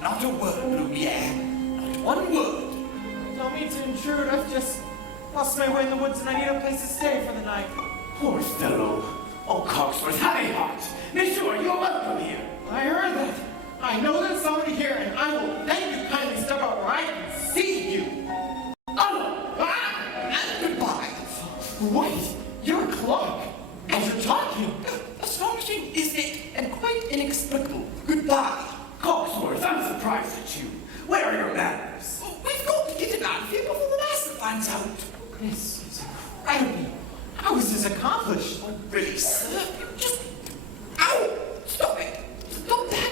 Not a word, Lumiere. Not one word. Don't mean to intrude. I've just lost my way in the woods and I need a place to stay for the night. Poor fellow. Oh, Cogsworth, have a heart. Monsieur, you're welcome here. I heard that. I know there's somebody here, and I will thank you kindly step out where I can see you. Oh, and goodbye. Wait, you're a clock. As you're talking. Astonishing, is it? And quite inexplicable. Goodbye. Cogsworth, I'm surprised at you. Where are your manners? Oh, we've got to get it out of here before the master finds out. This is incredible. How is this accomplished? Oh, really, sir? You just... Ow! Stop it! Stop that!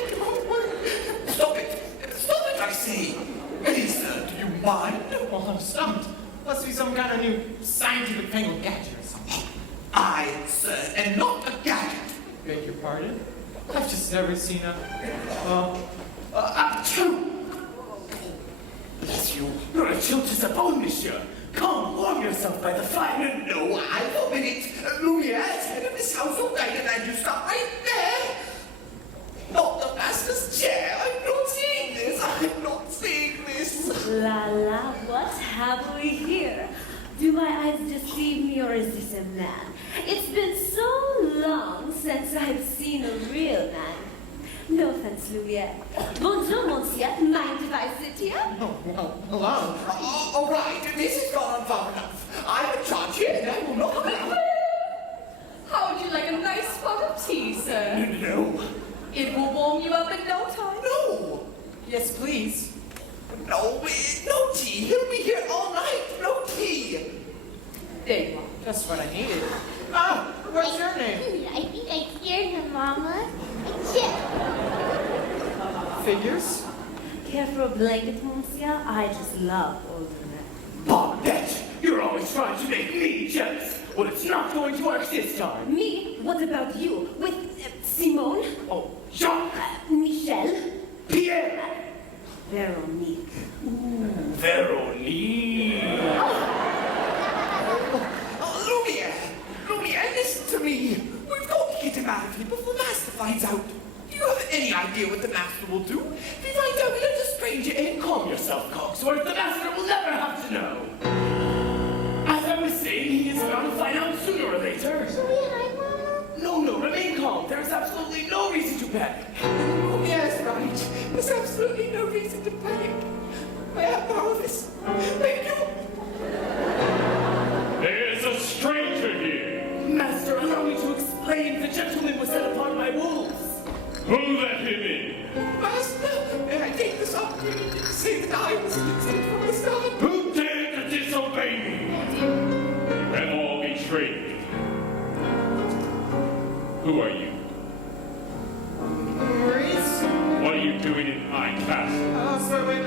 Stop it! Stop it, I say! Really, sir, do you mind? Well, I'm stumped. Must be some kind of new scientific fangled gadget or something. I, sir, am not a gadget. Beg your pardon? I've just never seen a... Bless you. You're a chill to the bone, monsieur. Come, warm yourself by the fire. No, I forbid it. Lumiere, head of this house all night, and you stop right there. Not the master's chair. I'm not seeing this. I'm not seeing this. La la, what have we here? Do my eyes deceive me, or is this a man? It's been so long since I've seen a real man. No offense, Lumiere. Bonjour, monsieur. Mind if I sit here? Oh, well, hello. All right, this has gone on far enough. I'm in charge here, and I will not allow... How would you like a nice pot of tea, sir? No. It will warm you up in no time. No. Yes, please. No, no tea. He'll be here all night. No tea. There you are. Just what I needed. Ah, what's your name? I think I scared him, Mama. Figures? Care for a blanket, monsieur? I just love older men. Bobette, you're always trying to make me jealous. Well, it's not going to work this time. Me? What about you? With Simone? Oh, Jacques, Michel? Pierre, Veronique. Veronique. Oh, Lumiere, listen to me. We've got to get him out of here before the master finds out. Do you have any idea what the master will do? If he finds out, let a stranger in. Calm yourself, Cogsworth. The master will never have to know. As I was saying, he is bound to find out sooner or later. Should we hide, Mama? No, remain calm. There's absolutely no reason to panic. Oh, yes, right. There's absolutely no reason to panic. I have powerless. Thank you. There's a stranger here. Master, allow me to explain. The gentleman was set upon by wolves. Who let him in? Master, may I take this opportunity to say that I was innocent from the start? Who dared to disobey me? You have all betrayed me. Who are you? Maurice? What are you doing in my castle? Oh, sir, wait,